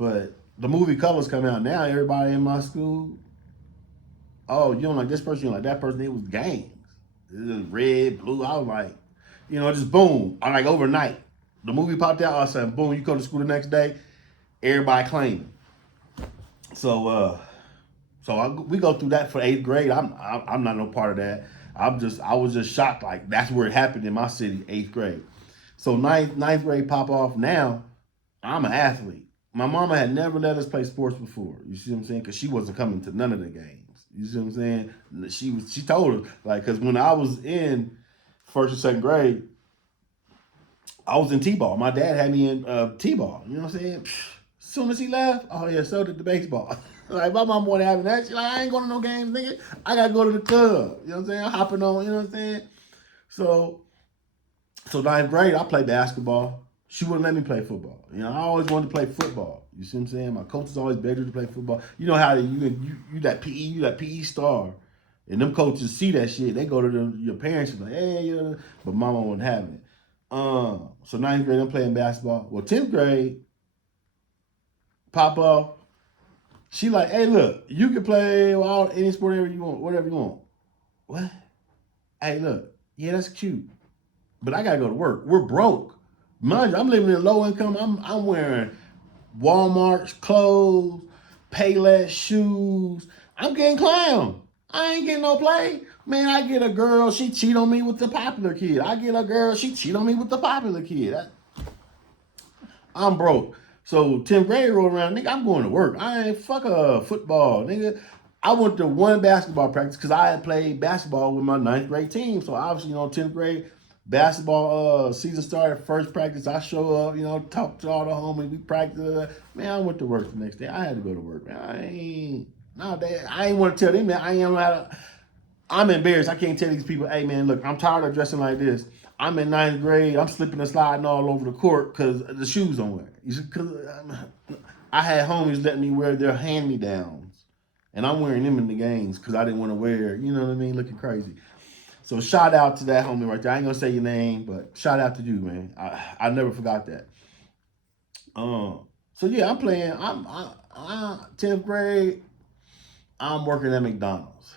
But the movie Colors come out now. Everybody in my school, oh, you don't like this person, you don't like that person. It was gangs. It was red, blue. I was like, just boom. I like overnight. The movie popped out. All of a sudden, boom. You go to school the next day. Everybody claiming. So, we go through that for eighth grade. I'm not no part of that. I was just shocked. Like that's where it happened in my city, eighth grade. So ninth grade pop off. Now I'm an athlete. My mama had never let us play sports before. You see what I'm saying? Because she wasn't coming to none of the games. You see what I'm saying? She told us like because when I was in first or second grade, I was in t-ball. My dad had me in t-ball. You know what I'm saying? As soon as he left, oh yeah, so did the baseball. Like my mom wasn't having that. She like, I ain't going to no games, nigga. I gotta go to the club. You know what I'm saying? I'm hopping on. You know what I'm saying? So ninth grade, I played basketball. She wouldn't let me play football. I always wanted to play football. You see what I'm saying? My coaches always begged me to play football. You know how you that PE star, and them coaches see that shit. They go to your parents and like, hey, but mama wasn't having it. So ninth grade, I'm playing basketball. Well, 10th grade, pop off. She like, hey, look, you can play any sport whatever you want. What? Hey, look, yeah, that's cute, but I gotta go to work. We're broke. Mind you, I'm living in low income. I'm wearing Walmart's clothes, Payless shoes. I'm getting clowned. I ain't getting no play. Man, I get a girl, she cheat on me with the popular kid. I get a girl, she cheat on me with the popular kid. I'm broke. So 10th grade rolled around, nigga, I'm going to work. I ain't fuck a football, nigga. I went to one basketball practice because I had played basketball with my ninth grade team. So obviously, 10th grade basketball season started, first practice. I show up, talk to all the homies. We practice. Man, I went to work the next day. I had to go to work, man. I ain't want to tell them that. I'm embarrassed. I can't tell these people, hey, man, look, I'm tired of dressing like this. I'm in ninth grade. I'm slipping and sliding all over the court because the shoes don't wear. Because I had homies letting me wear their hand-me-downs. And I'm wearing them in the games because I didn't want to wear, you know what I mean, looking crazy. So shout out to that homie right there. I ain't going to say your name, but shout out to you, man. I never forgot that. So, yeah, I'm playing. I'm 10th grade. I'm working at McDonald's.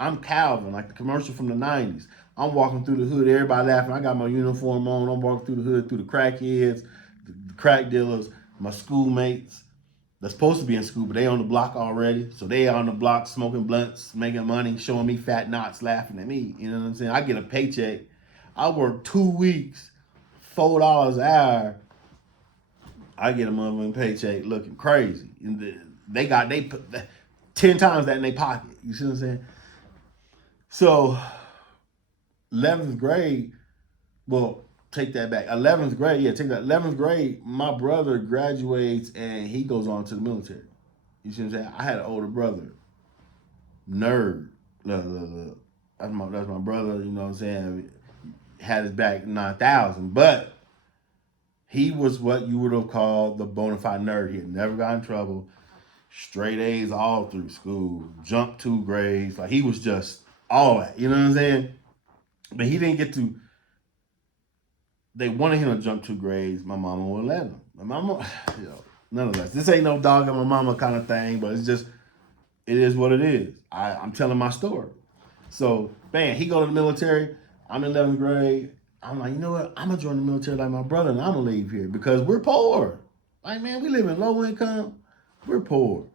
I'm Calvin, like the commercial from the 90s. I'm walking through the hood, everybody laughing. I got my uniform on. I'm walking through the hood, through the crackheads, the crack dealers, my schoolmates. They're supposed to be in school, but they on the block already. So they on the block smoking blunts, making money, showing me fat knots, laughing at me. You know what I'm saying? I get a paycheck. I work 2 weeks, $4 an hour. I get a motherfucking paycheck looking crazy. And they put 10 times that in their pocket. You see what I'm saying? So 11th grade, well, take that back. 11th grade, yeah, take that. 11th grade, my brother graduates and he goes on to the military. You see what I'm saying? I had an older brother, nerd. Look. That's my brother, you know what I'm saying? Had his back 9,000, but he was what you would have called the bona fide nerd. He had never got in trouble. Straight A's all through school. Jumped 2 grades. Like he was just all that. You know what I'm saying? But he didn't get to. They wanted him to jump 2 grades. My mama wouldn't let him. My mama, nonetheless, this ain't no dog on my mama kind of thing, but it's just, it is what it is. I'm telling my story. So, man, he go to the military. I'm in 11th grade. I'm like, you know what? I'm going to join the military like my brother, and I'm going to leave here because we're poor. Like, man, we live in low income. We're poor.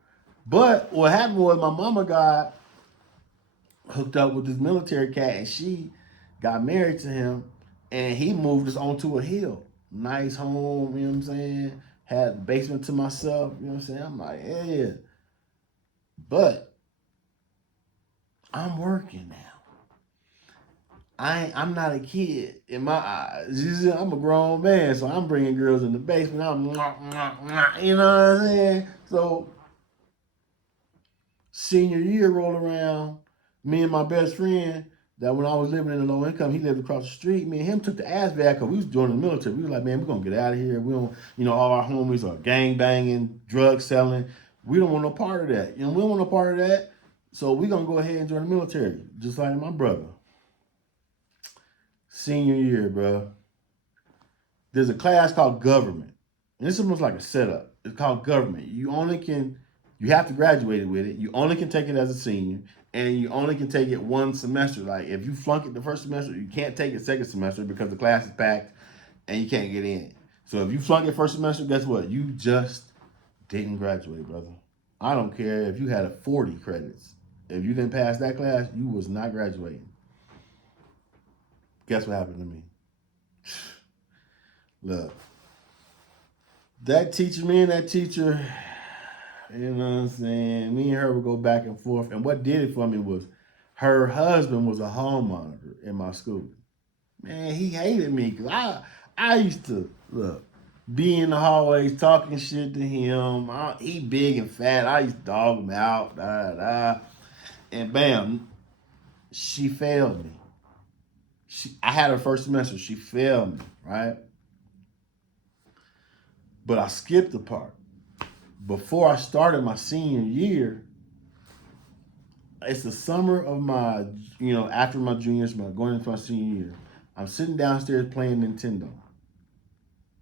But what happened was my mama got hooked up with this military cat, and she got married to him, and he moved us onto a hill. Nice home, you know what I'm saying? Had the basement to myself, you know what I'm saying? I'm like, yeah. But I'm working now. I'm not a kid in my eyes. I'm a grown man, so I'm bringing girls in the basement. You know what I'm saying? So senior year roll around, me and my best friend, that when I was living in a low income, he lived across the street. Me and him took the ass back because we was joining the military. We was like, man, we're going to get out of here. We don't, all our homies are gang banging, drug selling. We don't want no part of that. We don't want no part of that. So we're going to go ahead and join the military, just like my brother. Senior year, bro. There's a class called government. And it's almost like a setup. It's called government. You have to graduate with it. You only can take it as a senior, and you only can take it one semester. Like if you flunk it the first semester, you can't take it second semester because the class is packed and you can't get in. So if you flunk it first semester, guess what? You just didn't graduate, brother. I don't care if you had 40 credits. If you didn't pass that class, you was not graduating. Guess what happened to me? Look, me and that teacher, you know what I'm saying? Me and her would go back and forth. And what did it for me was her husband was a hall monitor in my school. Man, he hated me because I used to, look, be in the hallways talking shit to him. He big and fat. I used to dog him out. Da, da. And bam, she failed me. I had her first semester. She failed me, right? But I skipped the part. Before I started my senior year, it's the summer of my, after my junior year, going into my senior year. I'm sitting downstairs playing Nintendo.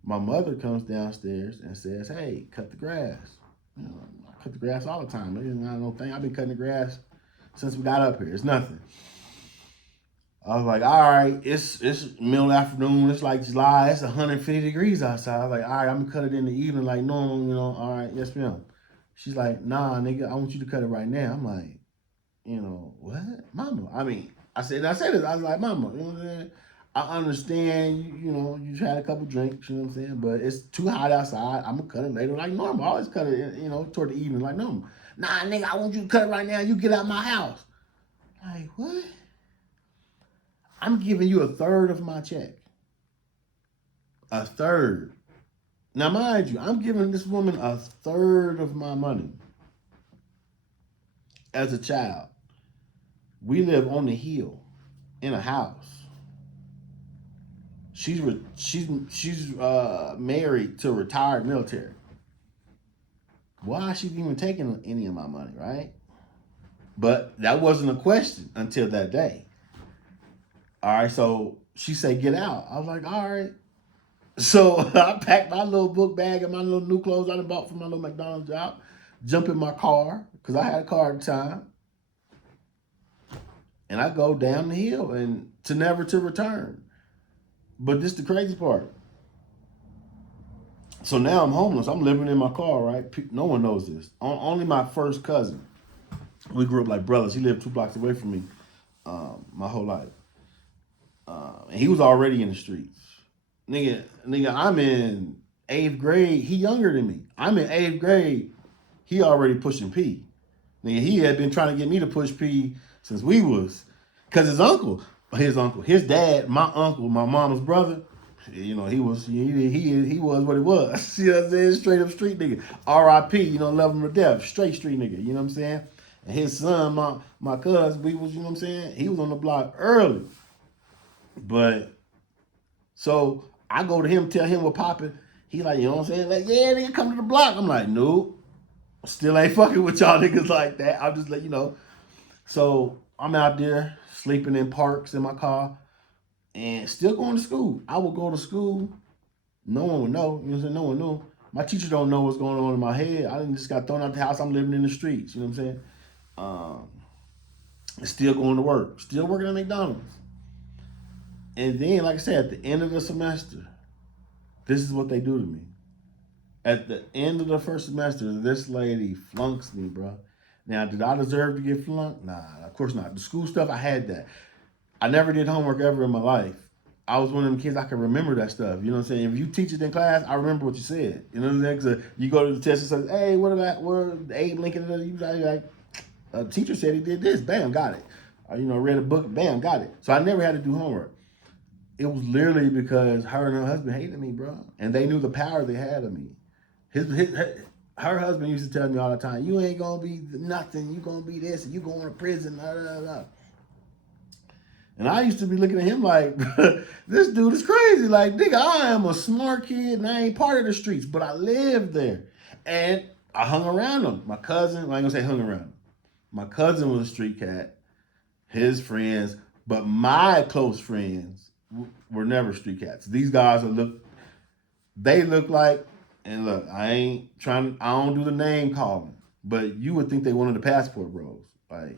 My mother comes downstairs and says, "Hey, cut the grass." I cut the grass all the time. It's not no thing. I've been cutting the grass since we got up here. It's nothing. I was like, all right, it's middle afternoon. It's like July. It's 150 degrees outside. I was like, all right, I'm going to cut it in the evening like normal, all right, yes, ma'am. She's like, nah, nigga, I want you to cut it right now. I'm like, what? Mama. I said this. I was like, Mama, you know what I'm saying? I understand, you had a couple drinks, you know what I'm saying? But it's too hot outside. I'm going to cut it later like normal. I always cut it, toward the evening like normal. Nah, nigga, I want you to cut it right now. You get out of my house. Like, what? I'm giving you a third of my check. A third. Now, mind you, I'm giving this woman a third of my money as a child. We live on the hill in a house. She's married to a retired military. Why is she even taking any of my money, right? But that wasn't a question until that day. All right, so she said, "Get out." I was like, all right. So I packed my little book bag and my little new clothes I bought from my little McDonald's job, jump in my car, because I had a car at the time, and I go down the hill and never to return. But this is the crazy part. So now I'm homeless. I'm living in my car, right? No one knows this. Only my first cousin. We grew up like brothers. He lived 2 blocks away from me my whole life. And he was already in the streets. Nigga, I'm in 8th grade. He younger than me. I'm in 8th grade. He already pushing P. Nigga, he had been trying to get me to push P since we was, cause his his dad, my uncle, my mama's brother. He was what it was. You know what I'm saying? Straight up street nigga. R.I.P. Love him to death. Straight street nigga. You know what I'm saying? And his son, my cousin, we was, what I'm saying? He was on the block early. But so I go to him, tell him what popping. He like, what I'm saying? Like, yeah, nigga, come to the block. I'm like, nope. Still ain't fucking with y'all niggas like that. I'll just let you know. So I'm out there sleeping in parks in my car and still going to school. I would go to school. No one would know. You know what I'm saying? No one knew. My teacher don't know what's going on in my head. I just got thrown out the house. I'm living in the streets. You know what I'm saying? Still going to work. Still working at McDonald's. And then, like I said, at the end of the semester, this is what they do to me. At the end of the first semester, this lady flunks me, bro. Now, did I deserve to get flunked? Nah, of course not. The school stuff, I had that. I never did homework ever in my life. I was one of them kids, I could remember that stuff. You know what I'm saying? If you teach it in class, I remember what you said. You know what I'm saying? Because you go to the test and say, hey, what Abe Lincoln? You like, a teacher said he did this. Bam, got it. Read a book. Bam, got it. So I never had to do homework. It was literally because her and her husband hated me, bro. And they knew the power they had of me. Her husband used to tell me all the time, you ain't going to be nothing. You going to be this. And you going to prison. Blah, blah, blah. And I used to be looking at him like, this dude is crazy. Like, nigga, I am a smart kid and I ain't part of the streets, but I lived there. And I hung around him. My cousin, I ain't going to say hung around him. My cousin was a street cat, his friends, but my close friends were never street cats. These guys look like And look, I don't do the name calling, but you would think they wanted the passport bros. Like,